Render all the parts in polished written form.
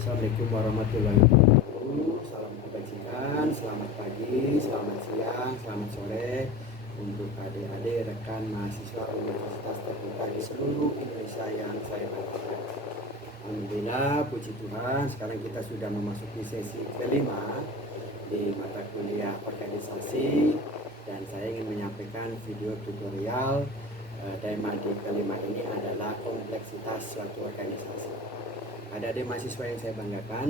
Assalamualaikum warahmatullahi wabarakatuh. Salam kebajikan, selamat pagi, selamat siang, selamat sore untuk adik-adik rekan mahasiswa Universitas Terbuka di seluruh Indonesia yang saya banggakan. Alhamdulillah, puji Tuhan, sekarang kita sudah memasuki sesi kelima di mata kuliah organisasi dan saya ingin menyampaikan video tutorial. Tema di kelima ini adalah kompleksitas suatu organisasi. Adik-adik mahasiswa yang saya banggakan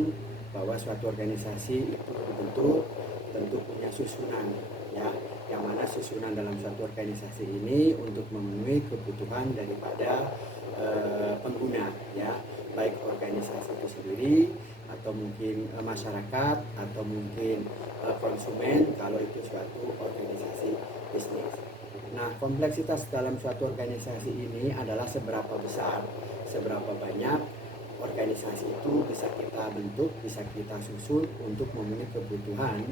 bahwa suatu organisasi itu dibentuk tentu punya susunan, ya, yang mana susunan dalam suatu organisasi ini untuk memenuhi kebutuhan daripada pengguna, ya, baik organisasi itu sendiri atau mungkin masyarakat atau mungkin konsumen kalau itu suatu organisasi bisnis. Nah, kompleksitas dalam suatu organisasi ini adalah seberapa besar, seberapa banyak organisasi itu bisa kita bentuk, bisa kita susun untuk memenuhi kebutuhan,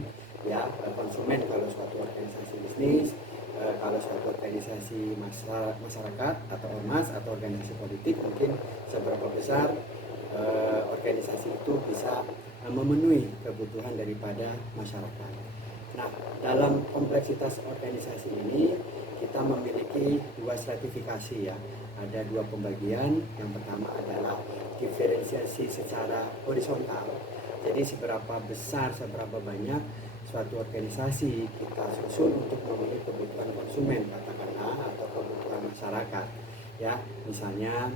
ya, konsumen kalau suatu organisasi bisnis, kalau suatu organisasi masyarakat atau ormas atau organisasi politik, mungkin seberapa besar organisasi itu bisa memenuhi kebutuhan daripada masyarakat. Nah, dalam kompleksitas organisasi ini kita memiliki dua stratifikasi, ya. Ada dua pembagian. Yang pertama adalah diferensiasi secara horizontal. Jadi seberapa besar, seberapa banyak suatu organisasi kita susun untuk memenuhi kebutuhan konsumen, katakanlah, atau kebutuhan masyarakat. Ya, misalnya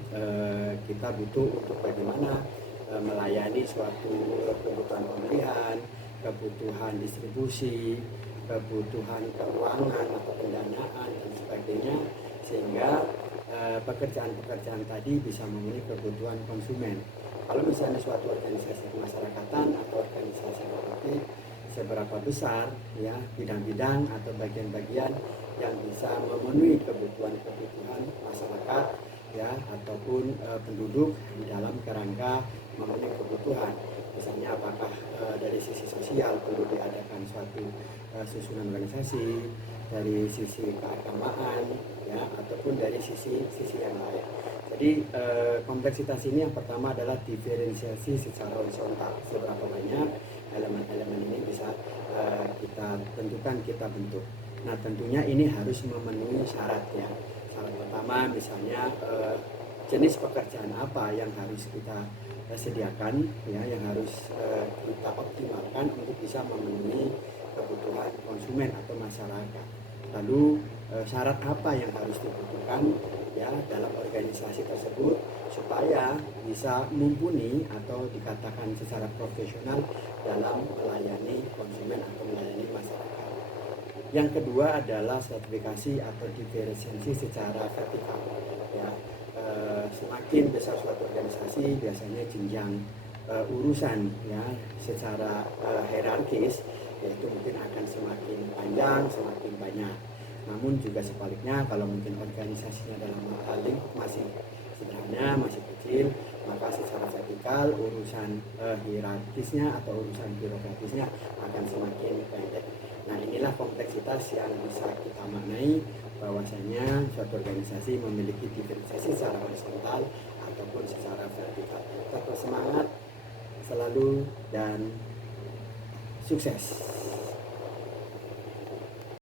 kita butuh untuk bagaimana melayani suatu kebutuhan pembelian, kebutuhan distribusi, kebutuhan keuangan atau pendanaan dan sebagainya, sehingga pekerjaan-pekerjaan tadi bisa memenuhi kebutuhan konsumen. Kalau misalnya suatu organisasi kemasyarakatan atau organisasi politik, seberapa besar, ya, bidang-bidang atau bagian-bagian yang bisa memenuhi kebutuhan-kebutuhan masyarakat, ya, ataupun penduduk di dalam kerangka memenuhi kebutuhan. Misalnya apakah dari sisi sosial perlu diadakan suatu susunan organisasi, dari sisi keagamaan, ya, ataupun dari sisi yang lain. Jadi kompleksitas ini yang pertama adalah diferensiasi secara horizontal. Seberapa banyak elemen-elemen ini bisa kita tentukan, kita bentuk. Nah, tentunya ini harus memenuhi syarat, ya. Syarat pertama misalnya jenis pekerjaan apa yang harus kita sediakan, ya, yang harus kita optimalkan untuk bisa memenuhi kebutuhan konsumen atau masyarakat. Lalu syarat apa yang harus dibutuhkan, ya, dalam organisasi tersebut supaya bisa mumpuni atau dikatakan secara profesional dalam melayani konsumen atau melayani masyarakat. Yang kedua adalah sertifikasi atau diferensiasi secara vertikal, ya. Semakin besar suatu organisasi, biasanya jenjang urusan, ya, secara hierarkis, yaitu mungkin akan semakin panjang, semakin banyak. Namun juga sebaliknya, kalau mungkin organisasinya dalam lingkup masih sederhana, masih kecil, maka secara vertikal urusan hierarkisnya atau urusan birokratisnya akan semakin pendek. Nah, inilah kompleksitas yang bisa kita maknai bahwasanya suatu organisasi memiliki diferensiasi secara horizontal ataupun secara vertikal. Tetap semangat selalu dan sukses.